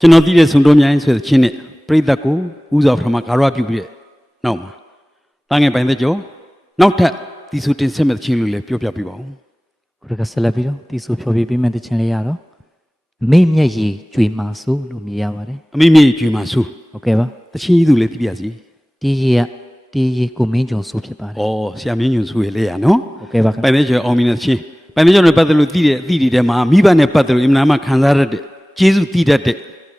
ကျွန်တော်သိတဲ့ဆုံတော်မြိုင်းဆိုတဲ့ချင်းနဲ့ပြိတ္တကိုဥစွာပထမဂါရဝပြုပြီးတဲ့နောက်မှာတာငယ်ပိုင်တဲ့ကျော်နောက်ထပ်တီစုတင်ဆက်မဲ့ချင်းလို့လည်းပြောပြပြပါဦးခုတကဆက်လက်ပြီးတော့တီးဆိုဖြောပြပေးမယ့်တခြင်းလေးရတော့အမေမျက်ရည်ကြွေမာဆိုလို့မြင်ရပါတယ်အမိမြေကျွေမှာဆူဟုတ်ကဲ့ပါတချင်းကြီးသူလည်းသိပြစီတီးရည်ကတီးရည်ကိုမင်းကြုံဆိုဖြစ်ပါတယ်ဩဆရာမင်းညွန်ဆူရဲ့လေရနော်ဟုတ်ကဲ့ပါခင်ဗျပိုင်တဲ့ကျော်အောင်မြင်တဲ့ချင်းပိုင်တဲ့ကျော်နဲ့ပတ်သက်လို့သိတဲ့အသည့်တွေထဲမှာမိဘနဲ့ပတ်သက်လို့အင်မနာမှခံစားရတဲ့ကျေးဇူးသိတတ်တဲ့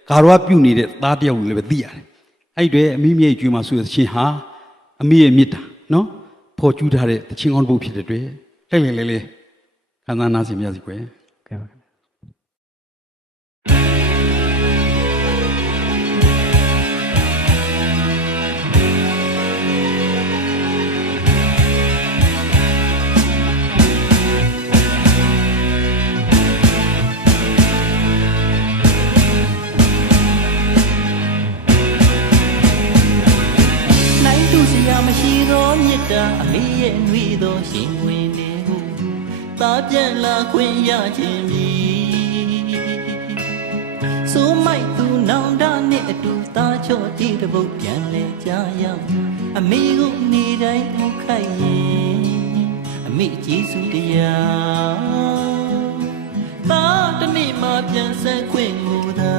ဂါရဝပြုနေတဲ့သားတစ်ယောက်လို့လည်းပဲသိရတယ်အဲ့ဒီအတွေအမိမြေကျွေမှာဆူတဲ့ချင်းဟာအမိရဲ့မြစ်တာနော်ဖော်ကျူးထားတဲ့တချင်းကောင်းတစ်ပုဒ်ဖြစ်တဲ့အတွက်လှည့်လှည့်လေးလေးခံစားနားဆင်ပြစီကွယ်ဟုတ်ကဲ့ပါ သောမေတ္တာအမေရဲ့နှွေသောရှင်ဝင်နေဟုသာပြန်လာခွင့်ရခြင်းမည်ဆိုမိုက်သူနောင်တနှင့်အတူသားချော့တီးတစ်ပုတ်ပြန်လဲကြရောက်အမေကိုနေတိုင်းထောက်ခိုက်ရင်အမေကျေးဇူးတရားသာတနေ့မှပြန်ဆက်ခွင့်မူသာ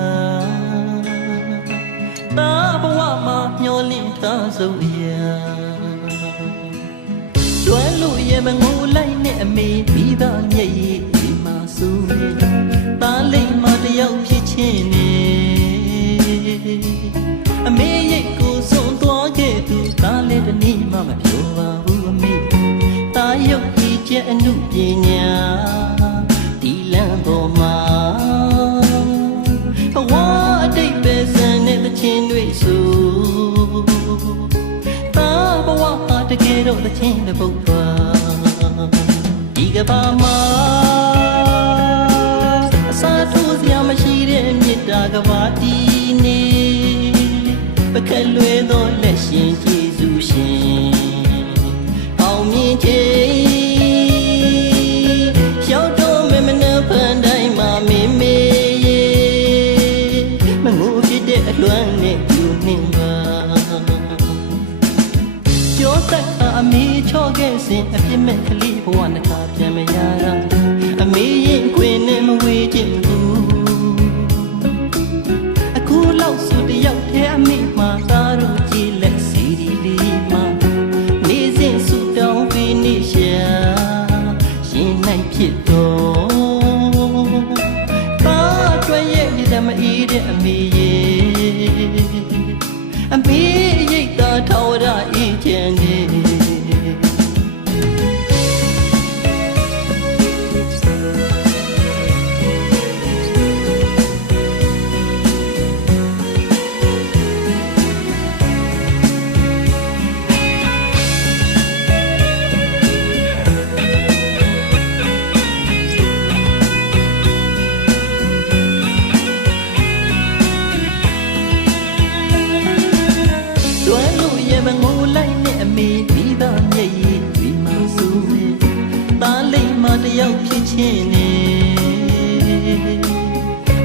တာဘဝမှာမျောလင့်ထားဆုံး မ်းလို့ရဲ့မငိုလိုက်နဲ့အမေပြီးသားမျက်ရည်ဒီမှာစူးနေတားလိမ့်မတယောက်ဖြစ်ချင်းနေအမေရဲ့ကိုစွန်သွားခဲ့သူတားလည်းတနည်းမှမပြောပါဘူးအမေတားရုပ်ကြီးချက်အမှုပညာဒီလမ်းပေါ်မှာဘဝအတိတ်ပဲဆန်တဲ့သချင်းတွေဆိုတာဘဝဟာတကယ်တော့သချင်းတစ်ပုဒ်ပါ ဒီကဘာမှာအစားထိုးစရာမရှိတဲ့မေတ္တာကဘာတီနေပကက်လွဲသောလက်ရှင်ကျေးဇူးရှင်အောင်မြင်ခြင်းရောက်တော့မမနှဖန်တိုင်းမှာမေမေရေမငိုဖြစ်တဲ့အလွမ်းနဲ့ယူနှင်းပါကြောသက်ဟာ အမေချော့ခဲ့စဉ်အပြစ်မဲ့ကလေးဘဝနှစ်ခါပြန်မရတာအမေရင်ခွင်နဲ့မဝေးချင်ဘူးအခုလောက်စုတယောက်တည်းအမေမှာသားတို့ကြည်လက်စီဒီလေးမှာနေစဉ်စုတောင်းပေးနေရှာရှင်နိုင်ဖြစ်တော့ပါတွေ့ရဲ့ဒီတမအေးတဲ့အမေရဲ့အမေ ယောက်ဖြစ်ချင်းနေ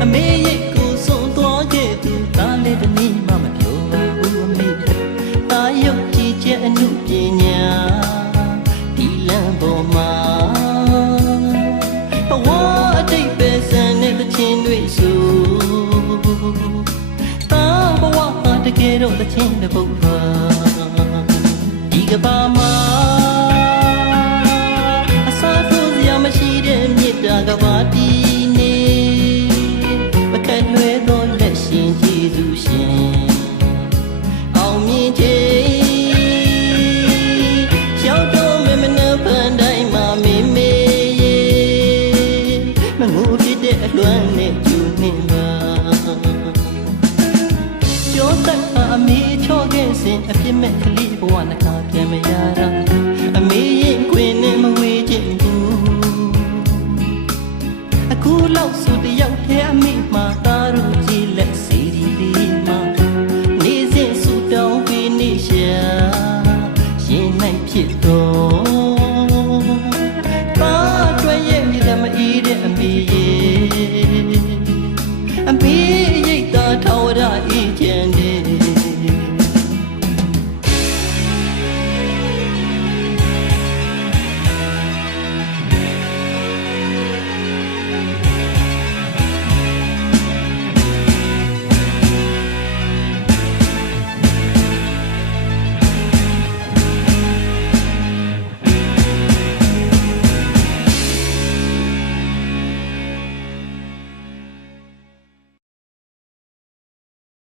အမေရဲ့ကိုစွန်သွားခဲ့သူတားလည်းတနည်းမှမပြောဘူးအမေတားရုပ်ကြည်ချက်အမှုပညာဒီလမ်းပေါ်မှာဘဝအတိတ်ပဲဆန်တဲ့သချင်းတွေဆိုတာဘဝဟာတကယ်တော့တစ်ချင်းတစ်ပုဒ်ပါဒီကဘာမှာ အပြစ်မဲ့ကလေးဘဝနှစ်ခါပြန်မရတာအမေရင်ခွင်နဲ့မဝေးချင်ဘူးအခုလောက်ဆိုတယောက်တည်းအမေမှာသားတို့ကြည်လက်စီဒီလေးမှာနေစဉ်ဆူတောင်းပေးနေရှာရင်နိုင်ဖြစ်တော့